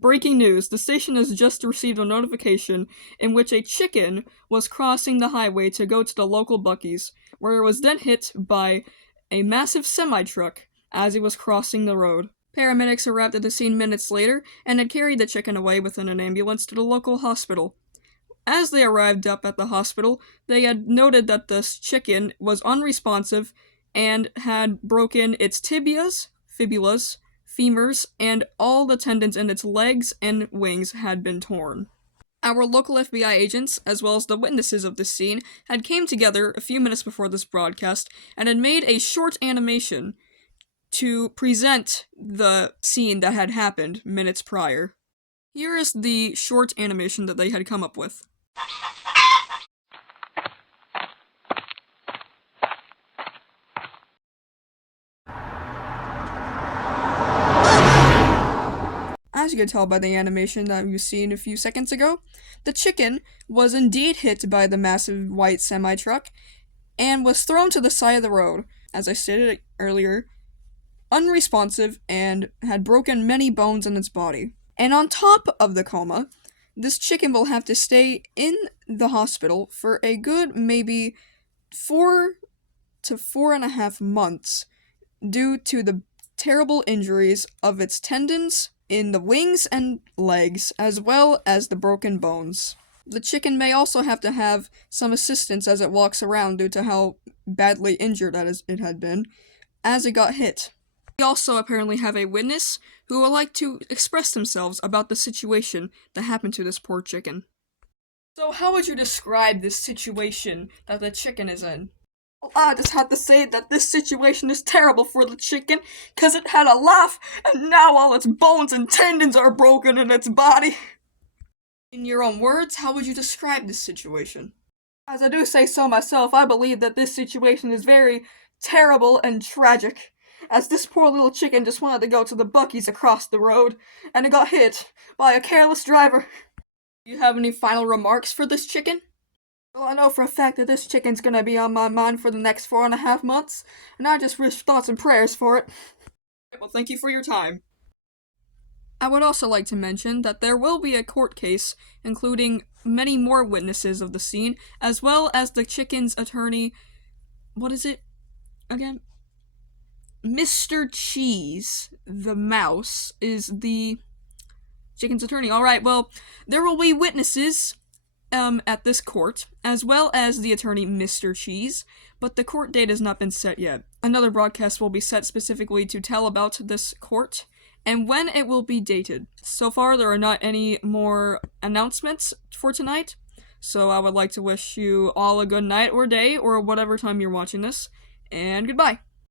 Breaking news, the station has just received a notification in which a chicken was crossing the highway to go to the local Buc-ee's, where it was then hit by a massive semi-truck as it was crossing the road. Paramedics arrived at the scene minutes later and had carried the chicken away within an ambulance to the local hospital. As they arrived up at the hospital, they had noted that this chicken was unresponsive and had broken its tibias, fibulas, femurs, and all the tendons in its legs and wings had been torn. Our local FBI agents, as well as the witnesses of this scene, had came together a few minutes before this broadcast and had made a short animation to present the scene that had happened minutes prior. Here is the short animation that they had come up with. As you can tell by the animation that you've seen a few seconds ago, the chicken was indeed hit by the massive white semi-truck and was thrown to the side of the road, as I stated earlier, unresponsive and had broken many bones in its body. And on top of the coma, this chicken will have to stay in the hospital for a good maybe 4 to 4.5 months due to the terrible injuries of its tendons in the wings and legs, as well as the broken bones. The chicken may also have to have some assistance as it walks around due to how badly injured it had been as it got hit. We also apparently have a witness who would like to express themselves about the situation that happened to this poor chicken. So how would you describe this situation that the chicken is in? Well, I just have to say that this situation is terrible for the chicken, cause it had a laugh, and now all its bones and tendons are broken in its body. In your own words, how would you describe this situation? As I do say so myself, I believe that this situation is very terrible and tragic, as this poor little chicken just wanted to go to the Buc-ee's across the road, and it got hit by a careless driver. Do you have any final remarks for this chicken? Well, I know for a fact that this chicken's gonna be on my mind for the next 4.5 months, and I just wish thoughts and prayers for it. Well, thank you for your time. I would also like to mention that there will be a court case, including many more witnesses of the scene, as well as the chicken's attorney. What is it again? Mr. Cheese, the mouse, is the chicken's attorney. Alright, well, there will be witnesses at this court, as well as the attorney Mr. Cheese, but the court date has not been set yet. Another broadcast will be set specifically to tell about this court, and when it will be dated. So far, there are not any more announcements for tonight, so I would like to wish you all a good night or day, or whatever time you're watching this, and goodbye!